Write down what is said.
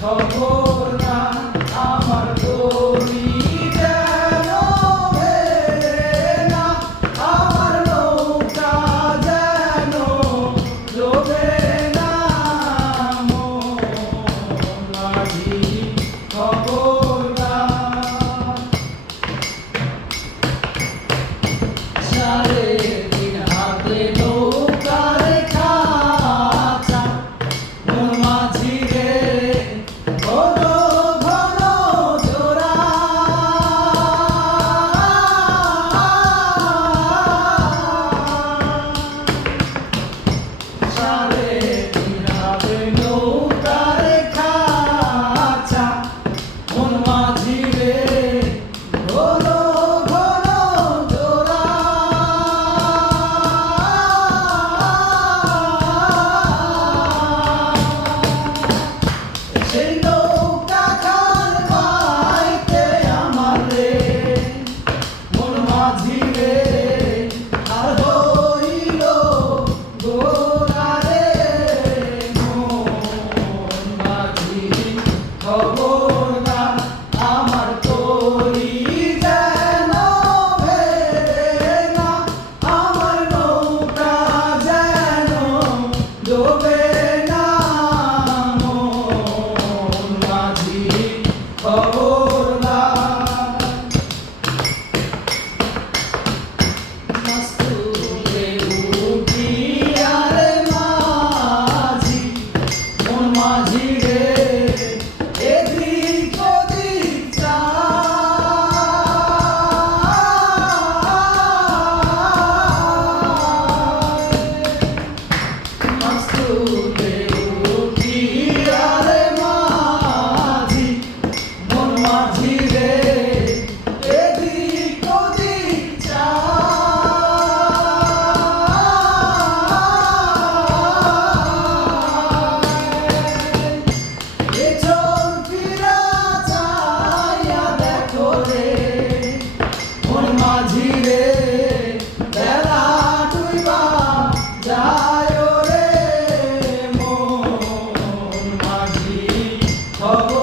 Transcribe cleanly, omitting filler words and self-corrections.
খবরদার আমার তরি যেন ভেড়ে না, আমার নৌকা যেন ডোবে না। মন মাঝি খবরদার। সাড়ে তিন হাতে নৌকার খাঁচা, মন মাঝি রে ঘন ঘন জোড়া। সাড়ে তিন হাতে নৌকার খাঁচা, মন মাঝি রে ঘন ঘন জোড়া। সেই নৌকা খান পাইতে আমার রে মন মাঝি রে আর হইল গোরা রে। মন মাঝি খবরদার আমার তরি যেন ভেড়ে না, আমার নৌকা যেন ডোবে না। মন মাঝি খবরদার। মাছ তুলে উঠিয়া রে মাঝি, মন মাঝি রে এদিক ওদিক চায়। মাছ তুলে উঠিয়া রে মাঝি, মন মাঝি রে এদিক ওদিক চায়। পেছন ফিরা চাইয়া দেখো রে মন মাঝি রে বেলা ডুইবা যায় রে। মন মাঝি খবর